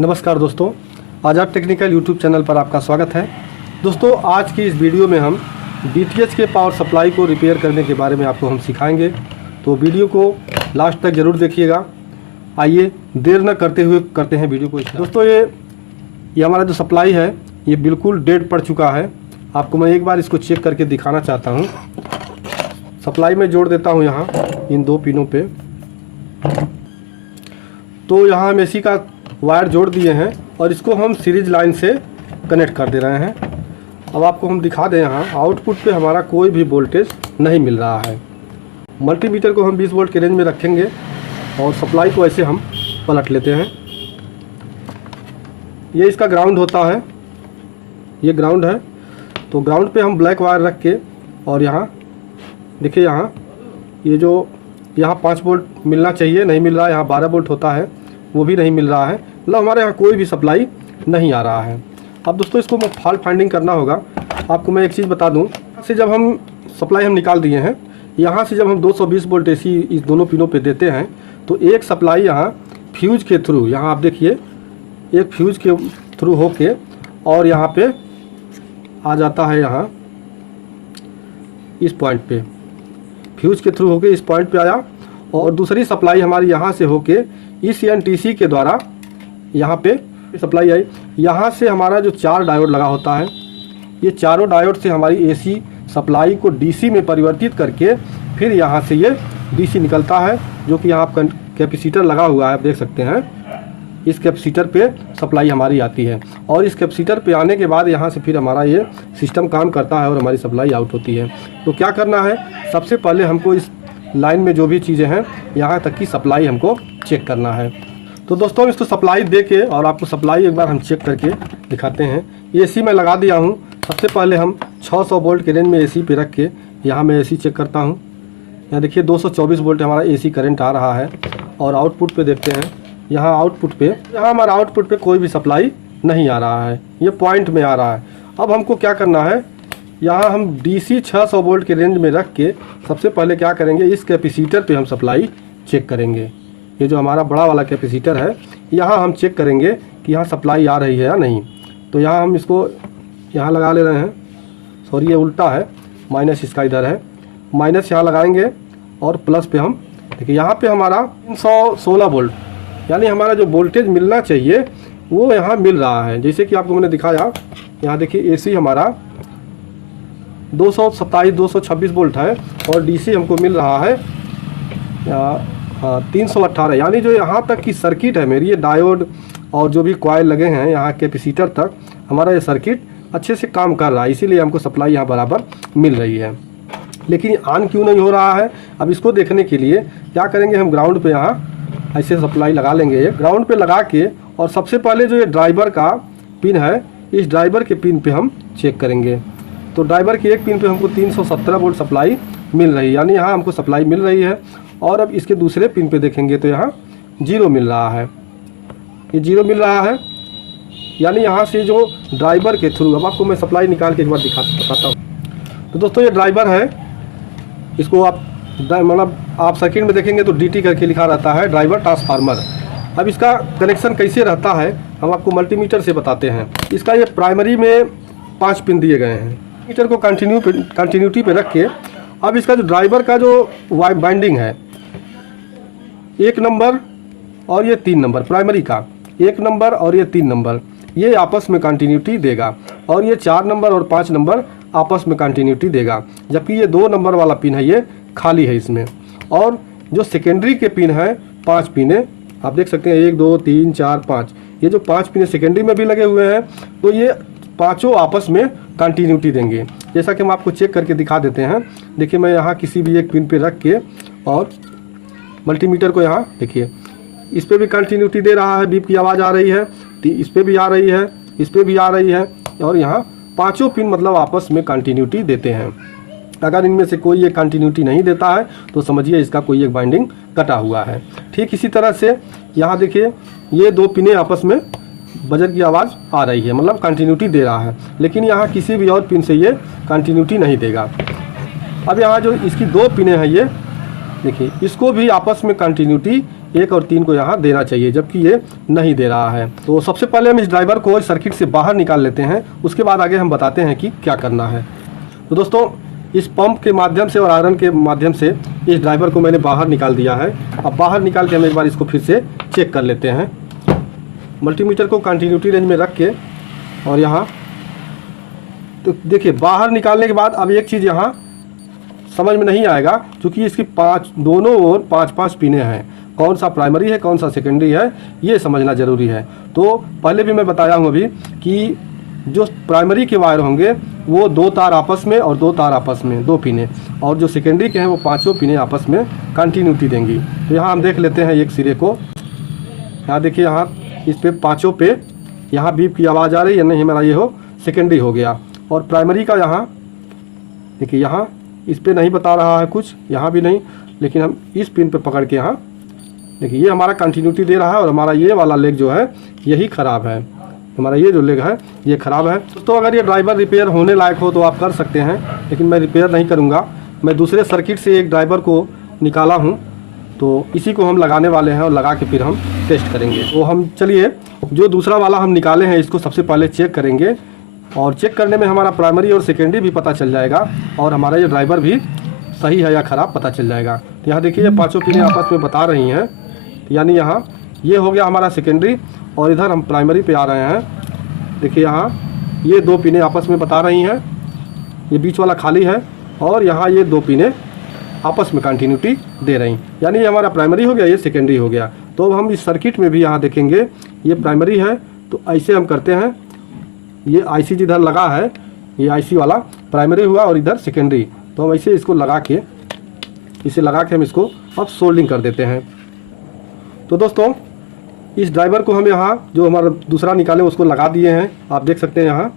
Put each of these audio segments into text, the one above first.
नमस्कार दोस्तों, आज़ाद technical YouTube channel पर आपका स्वागत है। दोस्तों, आज की इस वीडियो में हम डीटीएच के पावर सप्लाई को रिपेयर करने के बारे में आपको हम सिखाएंगे, तो वीडियो को लास्ट तक ज़रूर देखिएगा। आइए देर न करते हुए करते हैं वीडियो को स्टार्ट। दोस्तों, ये हमारा जो सप्लाई है ये बिल्कुल डेड पड़ चुका है। आपको मैं एक बार इसको चेक करके दिखाना चाहता हूँ। सप्लाई में जोड़ देता हूँ यहाँ इन दो पिनों पे। तो यहाँ हम एसी का वायर जोड़ दिए हैं और इसको हम सीरीज लाइन से कनेक्ट कर दे रहे हैं। अब आपको हम दिखा दें, यहाँ आउटपुट पे हमारा कोई भी वोल्टेज नहीं मिल रहा है। मल्टीमीटर को हम 20 वोल्ट के रेंज में रखेंगे और सप्लाई को ऐसे हम पलट लेते हैं। ये इसका ग्राउंड होता है, ये ग्राउंड है। तो ग्राउंड पे हम ब्लैक वायर रख के और यहाँ देखिए, यहाँ ये जो यहाँ 5 वोल्ट मिलना चाहिए, नहीं मिल रहा है। यहाँ 12 वोल्ट होता है, वो भी नहीं मिल रहा है। मतलब हमारे यहाँ कोई भी सप्लाई नहीं आ रहा है। अब दोस्तों, इसको फॉल्ट फाइंडिंग करना होगा। आपको मैं एक चीज़ बता दूँ, से जब हम सप्लाई हम निकाल दिए हैं, यहाँ से जब हम 220 वोल्ट एसी इस दोनों पिनों पे देते हैं तो एक सप्लाई यहाँ फ्यूज के थ्रू, यहाँ आप देखिए, एक फ्यूज के थ्रू होके और यहाँ पे आ जाता है। यहाँ इस पॉइंट पे फ्यूज के थ्रू होके इस पॉइंट पे आया और दूसरी सप्लाई हमारी यहाँ से होके इस एनटीसी के द्वारा यहाँ पे सप्लाई आई। यहाँ से हमारा जो 4 डायोड लगा होता है, ये चारों डायोड से हमारी एसी सप्लाई को डीसी में परिवर्तित करके फिर यहाँ से ये डीसी निकलता है, जो कि यहाँ कैपेसिटर लगा हुआ है, आप देख सकते हैं। इस कैपेसिटर पे सप्लाई हमारी आती है और इस कैपेसिटर पे आने के बाद यहाँ से फिर हमारा ये सिस्टम काम करता है और हमारी सप्लाई आउट होती है। तो क्या करना है, सबसे पहले हमको इस लाइन में जो भी चीज़ें हैं यहाँ तक की सप्लाई हमको चेक करना है। तो दोस्तों, इसको सप्लाई दे के और आपको सप्लाई एक बार हम चेक करके दिखाते हैं। एसी मैं लगा दिया हूँ। सबसे पहले हम 600 वोल्ट के रेंज में एसी पे रख के यहाँ मैं एसी चेक करता हूँ। यहाँ देखिए 224 वोल्ट हमारा एसी करंट आ रहा है और आउटपुट पे देखते हैं। यहाँ हमारा आउटपुट पे कोई भी सप्लाई नहीं आ रहा है, ये पॉइंट में आ रहा है। अब हमको क्या करना है, यहाँ हम डीसी 600 वोल्ट के रेंज में रख के सबसे पहले क्या करेंगे, इस कैपेसिटर पे हम सप्लाई चेक करेंगे। ये जो हमारा बड़ा वाला कैपेसिटर है, यहाँ हम चेक करेंगे कि यहाँ सप्लाई आ रही है या नहीं। तो यहाँ हम इसको यहाँ लगा ले रहे हैं। सॉरी, ये उल्टा है, माइनस इसका इधर है। माइनस यहाँ लगाएंगे और प्लस पे हम देखिए, यहाँ पे हमारा 316 वोल्ट, यानी हमारा जो वोल्टेज मिलना चाहिए वो यहाँ मिल रहा है। जैसे कि आपको मैंने दिखाया, यहाँ देखिए एसी हमारा 226 वोल्ट है और डीसी हमको मिल रहा है 318। यानी जो यहाँ तक की सर्किट है मेरी, ये डायोड और जो भी कॉइल लगे हैं यहाँ कैपेसिटर तक, हमारा ये सर्किट अच्छे से काम कर रहा है, इसीलिए हमको सप्लाई यहाँ बराबर मिल रही है। लेकिन ऑन क्यों नहीं हो रहा है, अब इसको देखने के लिए क्या करेंगे, हम ग्राउंड पे यहाँ ऐसे सप्लाई लगा लेंगे। ये ग्राउंड पे लगा के और सबसे पहले जो ये ड्राइवर का पिन है, इस ड्राइवर के पिन पे हम चेक करेंगे। तो ड्राइवर की एक पिन पे हमको 317 वोल्ट सप्लाई मिल रही है, यानी यहाँ हमको सप्लाई मिल रही है। और अब इसके दूसरे पिन पे देखेंगे तो यहाँ 0 मिल रहा है, ये 0 मिल रहा है। यानी यहाँ से जो ड्राइवर के थ्रू, अब आपको मैं सप्लाई निकाल के एक बार बताता हूँ। तो दोस्तों, ये ड्राइवर है, इसको आप मतलब आप सर्किट में देखेंगे तो DT करके लिखा रहता है, ड्राइवर ट्रांसफार्मर। अब इसका कनेक्शन कैसे रहता है हम आपको मल्टीमीटर से बताते हैं। इसका ये प्राइमरी में 5 पिन दिए गए हैं। मीटर को कंटिन्यूटी पे रख के अब इसका जो ड्राइवर का जो बाइंडिंग है, 1 नंबर और ये 3 नंबर, प्राइमरी का 1 नंबर और ये 3 नंबर, ये आपस में कंटिन्यूटी देगा और ये 4 नंबर और 5 नंबर आपस में कंटिन्यूटी देगा। जबकि ये 2 नंबर वाला पिन है, ये खाली है इसमें। और जो सेकेंडरी के पिन है 5 पिने, आप देख सकते हैं 1 2 3 4 5, ये जो 5 पिन सेकेंडरी में भी लगे हुए हैं, तो ये पांचों आपस में कंटिन्यूटी देंगे। जैसा कि हम आपको चेक करके दिखा देते हैं। देखिए, मैं यहाँ किसी भी एक पिन पे रख के और मल्टीमीटर को यहाँ देखिए, इस पर भी कंटिन्यूटी दे रहा है, बीप की आवाज़ आ रही है, इस पर भी आ रही है, इस पर भी आ रही है, और यहाँ पांचों पिन मतलब आपस में कंटिन्यूटी देते हैं। अगर इनमें से कोई एक कंटिन्यूटी नहीं देता है तो समझिए इसका कोई एक बाइंडिंग कटा हुआ है। ठीक इसी तरह से यहाँ देखिए, ये 2 पिने आपस में बजर की आवाज़ आ रही है, मतलब कंटिन्यूटी दे रहा है। लेकिन यहाँ किसी भी और पिन से ये कंटिन्यूटी नहीं देगा। अब यहाँ जो इसकी 2 पिने हैं, ये देखिए, इसको भी आपस में कंटिन्यूटी 1 और 3 को यहाँ देना चाहिए, जबकि ये नहीं दे रहा है। तो सबसे पहले हम इस ड्राइवर को सर्किट से बाहर निकाल लेते हैं, उसके बाद आगे हम बताते हैं कि क्या करना है। तो दोस्तों इस पंप के माध्यम से और आयरन के माध्यम से इस ड्राइवर को मैंने बाहर निकाल दिया है। अब बाहर निकाल के हम एक बार इसको फिर से चेक कर लेते हैं। मल्टीमीटर को कंटिन्यूटी रेंज में रख के और यहाँ तो देखिए बाहर निकालने के बाद अब एक चीज़ यहाँ समझ में नहीं आएगा, क्योंकि इसकी दोनों ओर 5-5 पिने हैं। कौन सा प्राइमरी है कौन सा सेकेंडरी है ये समझना ज़रूरी है। तो पहले भी मैं बताया हूँ अभी कि जो प्राइमरी के वायर होंगे वो 2 तार आपस में और 2 तार आपस में 2 पिने, और जो सेकेंडरी के हैं वो 5 पिने आपस में कंटिन्यूटी देंगी। तो यहाँ हम देख लेते हैं एक सिरे को। यहाँ देखिए यहाँ इस पे 5 पे यहाँ बीप की आवाज़ आ रही है, नहीं हमारा ये हो सेकेंडरी हो गया। और प्राइमरी का यहाँ देखिए यहाँ इस पे नहीं बता रहा है कुछ, यहाँ भी नहीं, लेकिन हम इस पिन पे पकड़ के यहाँ देखिए ये हमारा कंटिन्यूटी दे रहा है और हमारा ये वाला लेग जो है यही ख़राब है। हमारा ये जो लेग है ये ख़राब है। तो अगर ये ड्राइवर रिपेयर होने लायक हो तो आप कर सकते हैं, लेकिन मैं रिपेयर नहीं करूँगा। मैं दूसरे सर्किट से एक ड्राइवर को निकाला हूँ, तो इसी को हम लगाने वाले हैं और लगा के फिर हम टेस्ट करेंगे। तो हम चलिए जो दूसरा वाला हम निकाले हैं इसको सबसे पहले चेक करेंगे, और चेक करने में हमारा प्राइमरी और सेकेंडरी भी पता चल जाएगा और हमारा ये ड्राइवर भी सही है या ख़राब पता चल जाएगा। तो यहाँ देखिए ये 5 पिने आपस में बता रही हैं, यानी यहाँ ये हो गया हमारा सेकेंडरी और इधर हम प्राइमरी पे आ रहे हैं। देखिए यहाँ ये 2 पिने आपस में बता रही हैं, ये बीच वाला खाली है, और यहाँ ये 2 पिने आपस में कंटिन्यूटी दे रही, यानी ये हमारा प्राइमरी हो गया, ये सेकेंडरी हो गया। तो अब हम इस सर्किट में भी यहाँ देखेंगे ये प्राइमरी है, तो ऐसे हम करते हैं, ये आईसी जिधर लगा है ये आईसी वाला प्राइमरी हुआ और इधर सेकेंडरी। तो हम ऐसे इसको लगा के हम इसको अब सोल्डिंग कर देते हैं। तो दोस्तों इस ड्राइवर को हम यहाँ जो हमारा दूसरा निकाले उसको लगा दिए हैं, आप देख सकते हैं यहाँ।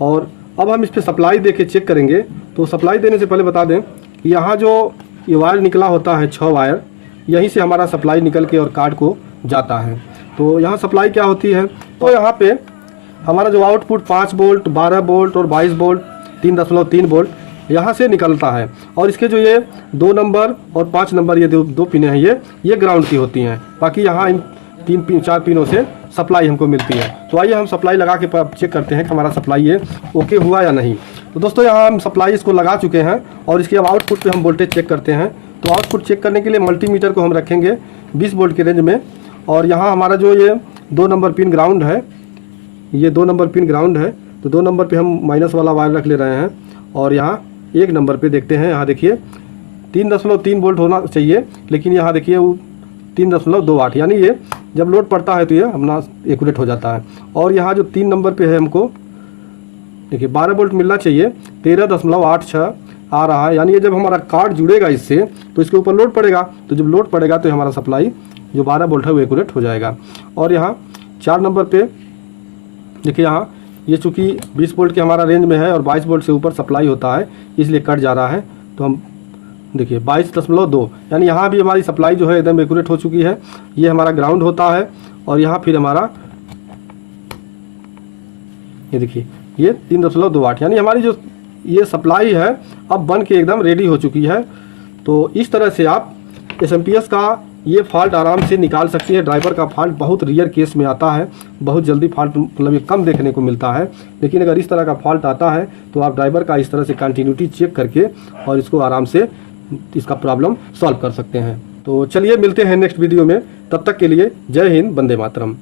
और अब हम इस पर सप्लाई दे के चेक करेंगे। तो सप्लाई देने से पहले बता दें कि यहाँ जो ये वायर निकला होता है 6 वायर, यहीं से हमारा सप्लाई निकल के और कार्ड को जाता है। तो यहाँ सप्लाई क्या होती है, तो यहाँ पे हमारा जो आउटपुट 5 वोल्ट, 12 वोल्ट और 22 वोल्ट, 3.3 वोल्ट यहाँ से निकलता है। और इसके जो ये 2 नंबर और 5 नंबर ये 2 पिने हैं ये ग्राउंड की होती हैं। बाकी यहाँ इन 3-4 पिनों से सप्लाई हमको मिलती है। तो आइए हम सप्लाई लगा के चेक करते हैं कि हमारा सप्लाई ये ओके हुआ या नहीं। तो दोस्तों यहाँ हम सप्लाई इसको लगा चुके हैं और इसके अब आउटपुट पे हम वोल्टेज चेक करते हैं। तो आउटपुट चेक करने के लिए मल्टीमीटर को हम रखेंगे 20 वोल्ट के रेंज में, और यहाँ हमारा जो ये 2 नंबर पिन ग्राउंड है, ये 2 नंबर पिन ग्राउंड है। तो 2 नंबर पे हम माइनस वाला वायर रख ले रहे हैं, और यहाँ 1 नंबर पे देखते हैं, यहाँ देखिए 3.3 वोल्ट होना चाहिए, लेकिन यहाँ देखिए वो 3.28, यानी ये जब लोड पड़ता है तो ये अपना एक्यूरेट हो जाता है। और यहाँ जो 3 नंबर पे है हमको देखिए 12 वोल्ट मिलना चाहिए, 13.86 आ रहा है, यानी ये जब हमारा कार्ड जुड़ेगा इससे तो इसके ऊपर लोड पड़ेगा, तो जब लोड पड़ेगा तो हमारा सप्लाई जो 12 वोल्ट है वो एक्यूरेट हो जाएगा। और यहाँ 4 नंबर पे देखिए यहाँ ये चूँकि 20 वोल्ट के हमारा रेंज में है और 22 वोल्ट से ऊपर सप्लाई होता है इसलिए कट जा रहा है। तो हम देखिए 22.2, यानी यहाँ भी हमारी सप्लाई जो है एकदम एक्यूरेट हो चुकी है। ये हमारा ग्राउंड होता है, और यहाँ फिर हमारा ये देखिए ये 3.28, यानी हमारी जो ये सप्लाई है अब बन के एकदम रेडी हो चुकी है। तो इस तरह से आप SMPS का ये फॉल्ट आराम से निकाल सकती है। ड्राइवर का फॉल्ट बहुत रियर केस में आता है, बहुत जल्दी फॉल्ट मतलब ये कम देखने को मिलता है, लेकिन अगर इस तरह का फॉल्ट आता है तो आप ड्राइवर का इस तरह से कंटिन्यूटी चेक करके और इसको आराम से इसका प्रॉब्लम सॉल्व कर सकते हैं। तो चलिए मिलते हैं नेक्स्ट वीडियो में, तब तक के लिए जय हिंद, वंदे मातरम।